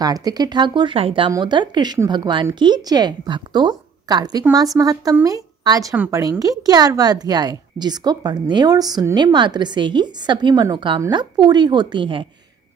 कार्तिकेय ठाकुर राय दामोदर कृष्ण भगवान की जय। भक्तों, कार्तिक मास महात्म में आज हम पढ़ेंगे 11वां अध्याय, जिसको पढ़ने और सुनने मात्र से ही सभी मनोकामना पूरी होती हैं।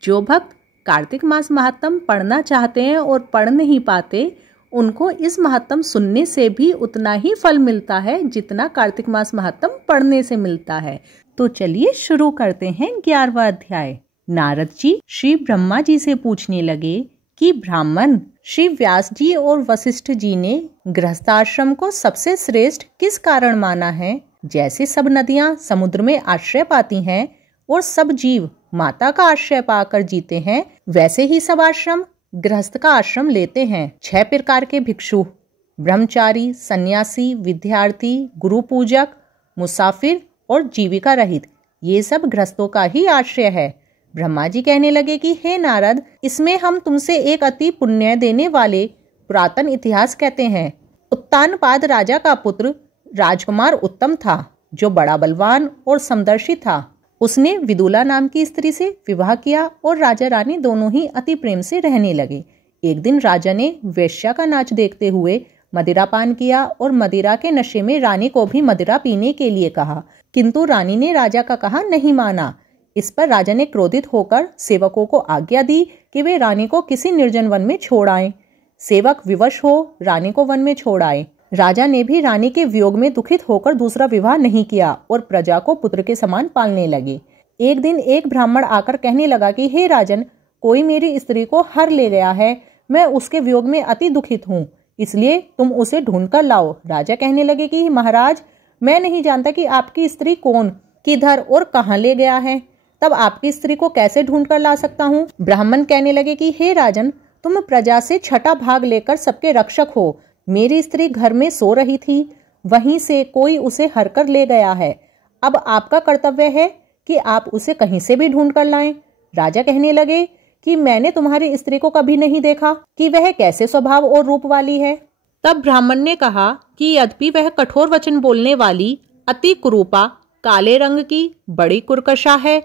जो भक्त कार्तिक मास महात्म पढ़ना चाहते हैं और पढ़ नहीं पाते, उनको इस महात्म सुनने से भी उतना ही फल मिलता है जितना कार्तिक मास महात्म पढ़ने से मिलता है। तो चलिए शुरू करते हैं 11वां अध्याय। नारद जी श्री ब्रह्मा जी से पूछने लगे कि ब्राह्मण, श्री व्यास जी और वशिष्ठ जी ने गृहस्थाश्रम को सबसे श्रेष्ठ किस कारण माना है? जैसे सब नदियां समुद्र में आश्रय पाती हैं और सब जीव माता का आश्रय पाकर जीते हैं, वैसे ही सब आश्रम गृहस्थ का आश्रम लेते हैं। 6 प्रकार के भिक्षु, ब्रह्मचारी, सन्यासी, विद्यार्थी, गुरु पूजक, मुसाफिर और जीविका रहित, ये सब गृहस्थों का ही आश्रय है। ब्रह्मा जी कहने लगे कि हे नारद, इसमें हम तुमसे एक अति पुण्य देने वाले पुरातन इतिहास कहते हैं। उत्तानपाद राजा का पुत्र राजकुमार उत्तम था, जो बड़ा बलवान और समदर्शी था। उसने विदुला नाम की स्त्री से विवाह किया और राजा रानी दोनों ही अति प्रेम से रहने लगे। एक दिन राजा ने वेश्या का नाच देखते हुए मदिरा पान किया और मदिरा के नशे में रानी को भी मदिरा पीने के लिए कहा, किंतु रानी ने राजा का कहा नहीं माना। इस पर राजा ने क्रोधित होकर सेवकों को आज्ञा दी कि वे रानी को किसी निर्जन वन में छोड़ आएं। सेवक विवश हो रानी को वन में छोड़ आए। राजा ने भी रानी के वियोग में दुखित होकर दूसरा विवाह नहीं किया और प्रजा को पुत्र के समान पालने लगे। एक दिन एक ब्राह्मण आकर कहने लगा कि हे राजन, कोई मेरी स्त्री को हर ले गया है, मैं उसके वियोग में अति दुखित हूँ, इसलिए तुम उसे ढूंढ कर लाओ। राजा कहने लगे कि महाराज, मैं नहीं जानता कि आपकी स्त्री कौन, किधर और कहाँ ले गया है, तब आपकी स्त्री को कैसे ढूंढ कर ला सकता हूँ? ब्राह्मण कहने लगे कि हे राजन, तुम प्रजा से 6ठा भाग लेकर सबके रक्षक हो। मेरी स्त्री घर में सो रही थी, वहीं से कोई उसे हर कर ले गया है। अब आपका कर्तव्य है कि आप उसे कहीं से भी ढूंढ कर लाएं। राजा कहने लगे कि मैंने तुम्हारी स्त्री को कभी नहीं देखा कि वह कैसे स्वभाव और रूप वाली है। तब ब्राह्मण ने कहा कि यद्यपि वह कठोर वचन बोलने वाली, अति कुरूपा, काले रंग की, बड़ी कुरकशा है,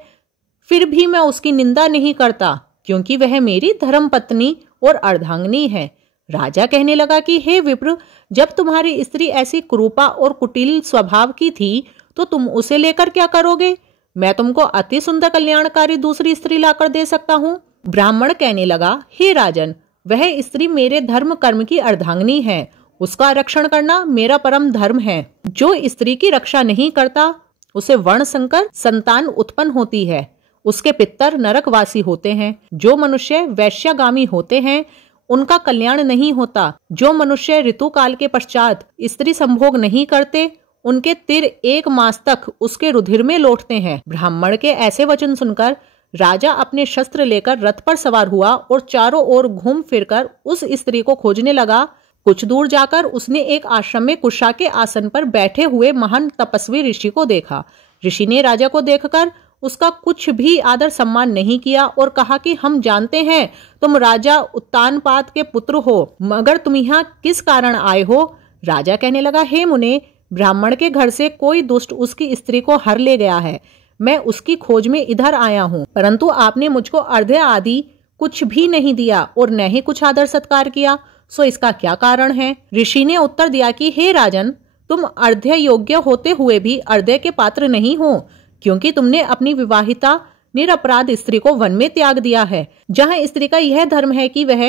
फिर भी मैं उसकी निंदा नहीं करता, क्योंकि वह मेरी धर्मपत्नी और अर्धांगिनी है। राजा कहने लगा कि हे विप्र, जब तुम्हारी स्त्री ऐसी कुरूपा और कुटिल स्वभाव की थी तो तुम उसे लेकर क्या करोगे? मैं तुमको अति सुंदर कल्याणकारी दूसरी स्त्री लाकर दे सकता हूँ। ब्राह्मण कहने लगा, हे राजन, वह स्त्री मेरे धर्म कर्म की अर्धांगिनी है, उसका रक्षण करना मेरा परम धर्म है। जो स्त्री की रक्षा नहीं करता, उसे वर्ण संकर संतान उत्पन्न होती है, उसके पितर नरकवासी होते हैं। जो मनुष्य वैश्यागामी होते हैं, उनका कल्याण नहीं होता। जो मनुष्य ऋतु काल के पश्चात स्त्री संभोग नहीं करते, उनके तिर 1 मास तक उसके रुधिर में लौटते हैं। ब्राह्मण के ऐसे वचन सुनकर राजा अपने शस्त्र लेकर रथ पर सवार हुआ और चारों ओर घूम फिरकर उस स्त्री को खोजने लगा। कुछ दूर जाकर उसने एक आश्रम में कुशा के आसन पर बैठे हुए महान तपस्वी ऋषि को देखा। ऋषि ने राजा को देखकर उसका कुछ भी आदर सम्मान नहीं किया और कहा कि हम जानते हैं तुम राजा उत्तानपाद के पुत्र हो, मगर तुम यहाँ किस कारण आए हो? राजा कहने लगा, हे मुने, ब्राह्मण के घर से कोई दुष्ट उसकी स्त्री को हर ले गया है। मैं उसकी खोज में इधर आया हूँ, परंतु आपने मुझको अर्घ्य आदि कुछ भी नहीं दिया और न ही कुछ आदर सत्कार किया, सो इसका क्या कारण है? ऋषि ने उत्तर दिया कि हे राजन, तुम अर्घ्य योग्य होते हुए भी अर्घ्य के पात्र नहीं हो, क्योंकि तुमने अपनी विवाहिता निरपराध स्त्री को वन में त्याग दिया है। जहाँ स्त्री का यह धर्म है कि वह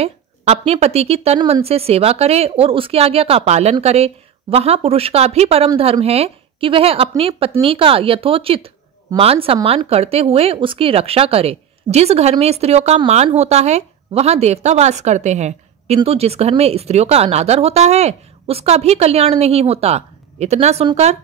अपने पति की तन मन से सेवा करे और उसकी आज्ञा का पालन करे, वहाँ पुरुष का भी परम धर्म है कि वह अपनी पत्नी का यथोचित मान सम्मान करते हुए उसकी रक्षा करे। जिस घर में स्त्रियों का मान होता है, वहाँ देवता वास करते हैं, किंतु जिस घर में स्त्रियों का अनादर होता है, उसका भी कल्याण नहीं होता। इतना सुनकर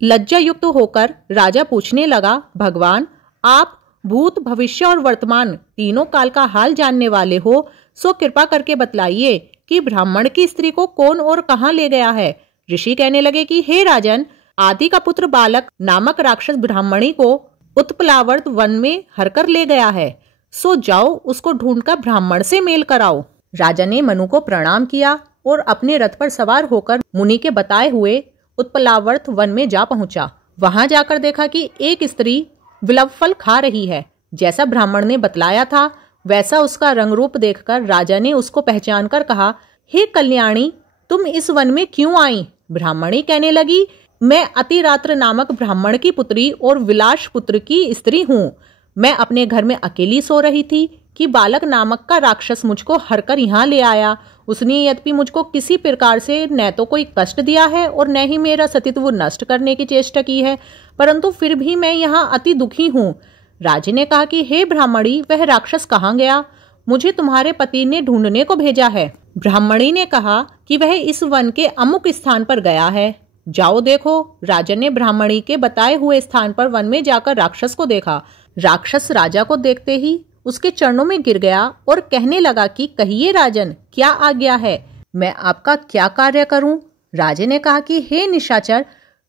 लज्जा युक्त होकर राजा पूछने लगा, भगवान, आप भूत, भविष्य और वर्तमान तीनों काल का हाल जानने वाले हो, सो कृपा करके बतलाइए कि ब्राह्मण की स्त्री को कौन और कहाँ ले गया है? ऋषि कहने लगे कि हे राजन, आदि का पुत्र बालक नामक राक्षस ब्राह्मणी को उत्पलावर्त वन में हरकर ले गया है, सो जाओ उसको ढूंढकर ब्राह्मण से मेल कराओ। राजा ने मनु को प्रणाम किया और अपने रथ पर सवार होकर मुनि के बताए हुए उत्पलावर्त वन में जा पहुंचा। वहां जाकर देखा कि एक स्त्री विलव फल खा रही है। जैसा ब्राह्मण ने बतलाया था वैसा उसका रंग रूप देखकर राजा ने उसको पहचान कर कहा, हे कल्याणी, तुम इस वन में क्यों आई? ब्राह्मणी कहने लगी, मैं अतिरात्र नामक ब्राह्मण की पुत्री और विलास पुत्र की स्त्री हूँ। मैं अपने घर में अकेली सो रही थी कि बालक नामक का राक्षस मुझको हरकर यहाँ ले आया। उसने यद्यपि मुझको किसी प्रकार से न तो कोई कष्ट दिया है और न ही मेरा सतीत्व नष्ट करने की चेष्टा की है, परंतु फिर भी मैं यहाँ अति दुखी हूँ। राजा ने कहा कि हे ब्राह्मणी, वह राक्षस कहाँ गया? मुझे तुम्हारे पति ने ढूंढने को भेजा है। ब्राह्मणी ने कहा कि वह इस वन के अमुक स्थान पर गया है, जाओ देखो। राजा ने ब्राह्मणी के बताए हुए स्थान पर वन में जाकर राक्षस को देखा। राक्षस राजा को देखते ही उसके चरणों में गिर गया और कहने लगा कि कहिए राजन, क्या आज्ञा है? मैं आपका क्या कार्य करूं? राजा ने कहा कि हे निशाचर,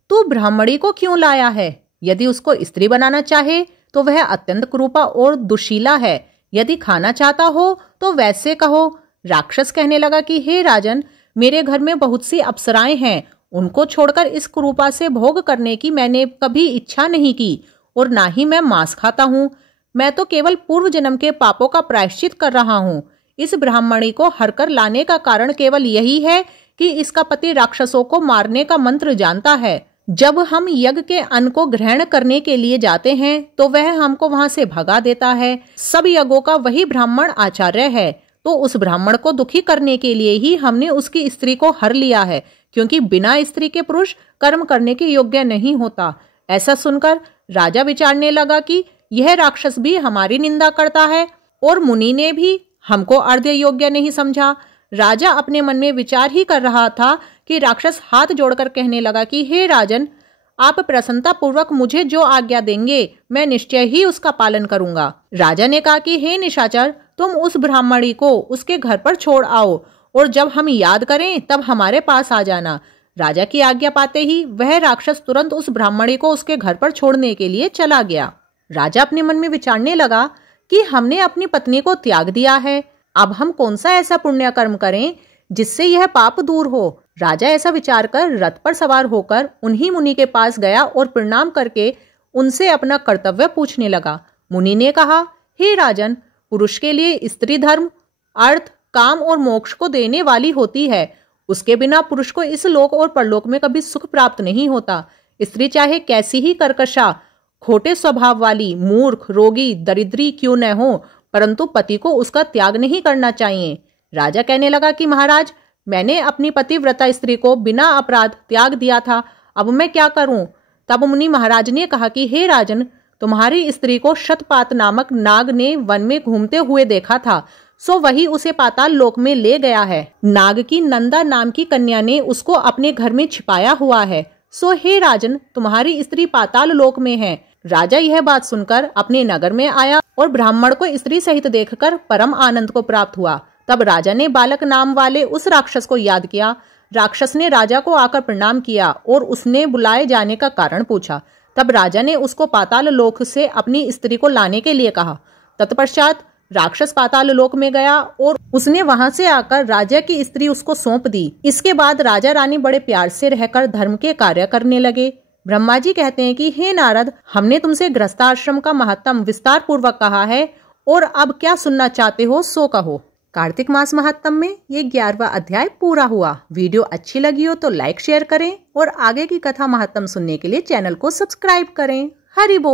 तू ब्राह्मणी को क्यों लाया है? यदि उसको स्त्री बनाना चाहे तो वह अत्यंत कुरूपा और दुशीला है। यदि खाना चाहता हो तो वैसे कहो। राक्षस कहने लगा कि हे राजन, मेरे घर में बहुत सी अप्सराएं हैं, उनको छोड़कर इस कुरूपा से भोग करने की मैंने कभी इच्छा नहीं की और ना ही मैं मांस खाता हूँ। मैं तो केवल पूर्व जन्म के पापों का प्रायश्चित कर रहा हूँ। इस ब्राह्मणी को हरकर लाने का कारण केवल यही है कि इसका पति राक्षसों को मारने का मंत्र जानता है। जब हम यज्ञ के अन्न को ग्रहण करने के लिए जाते हैं तो वह हमको वहां से भगा देता है। सब यज्ञों का वही ब्राह्मण आचार्य है, तो उस ब्राह्मण को दुखी करने के लिए ही हमने उसकी स्त्री को हर लिया है, क्योंकि बिना स्त्री के पुरुष कर्म करने के योग्य नहीं होता। ऐसा सुनकर राजा विचारने लगा कि यह राक्षस भी हमारी निंदा करता है और मुनि ने भी हमको अर्ध्य योग्य नहीं समझा। राजा अपने मन में विचार ही कर रहा था कि राक्षस हाथ जोड़कर कहने लगा कि हे राजन, आप प्रसन्नता पूर्वक मुझे जो आज्ञा देंगे मैं निश्चय ही उसका पालन करूंगा। राजा ने कहा कि हे निशाचर, तुम उस ब्राह्मणी को उसके घर पर छोड़ आओ और जब हम याद करें तब हमारे पास आ जाना। राजा की आज्ञा पाते ही वह राक्षस तुरंत उस ब्राह्मणी को उसके घर पर छोड़ने के लिए चला गया। राजा अपने मन में विचारने लगा कि हमने अपनी पत्नी को त्याग दिया है, अब हम कौन सा ऐसा पुण्य कर्म करें जिससे यह पाप दूर हो। राजा ऐसा विचार कर रथ पर सवार होकर उन्हीं मुनि के पास गया और प्रणाम करके उनसे अपना कर्तव्य पूछने लगा। मुनि ने कहा, हे राजन, पुरुष के लिए स्त्री धर्म, अर्थ, काम और मोक्ष को देने वाली होती है। उसके बिना पुरुष को इस लोक और परलोक में कभी सुख प्राप्त नहीं होता। स्त्री चाहे कैसी ही कर्कशा, खोटे स्वभाव वाली, मूर्ख, रोगी, दरिद्री क्यों न हो, परंतु पति को उसका त्याग नहीं करना चाहिए। राजा कहने लगा कि महाराज, मैंने अपनी पतिव्रता स्त्री को बिना अपराध त्याग दिया था, अब मैं क्या करूं? तब मुनि महाराज ने कहा कि हे राजन, तुम्हारी स्त्री को शतपात नामक नाग ने वन में घूमते हुए देखा था, सो वही उसे पाताल लोक में ले गया है। नाग की नंदा नाम की कन्या ने उसको अपने घर में छिपाया हुआ है। सो हे राजन, तुम्हारी स्त्री पाताल लोक में है। राजा यह बात सुनकर अपने नगर में आया और ब्राह्मण को स्त्री सहित देखकर परम आनंद को प्राप्त हुआ। तब राजा ने बालक नाम वाले उस राक्षस को याद किया। राक्षस ने राजा को आकर प्रणाम किया और उसने बुलाए जाने का कारण पूछा। तब राजा ने उसको पाताल लोक से अपनी स्त्री को लाने के लिए कहा। तत्पश्चात राक्षस पाताल लोक में गया और उसने वहां से आकर राजा की स्त्री उसको सौंप दी। इसके बाद राजा रानी बड़े प्यार से रहकर धर्म के कार्य करने लगे। ब्रह्मा जी कहते हैं कि हे नारद, हमने तुमसे गृहस्थाश्रम का महत्तम विस्तार पूर्वक कहा है और अब क्या सुनना चाहते हो सो कहो। कार्तिक मास महात्म में ये 11वां अध्याय पूरा हुआ। वीडियो अच्छी लगी हो तो लाइक शेयर करें और आगे की कथा महात्म सुनने के लिए चैनल को सब्सक्राइब करें। हरि बोल।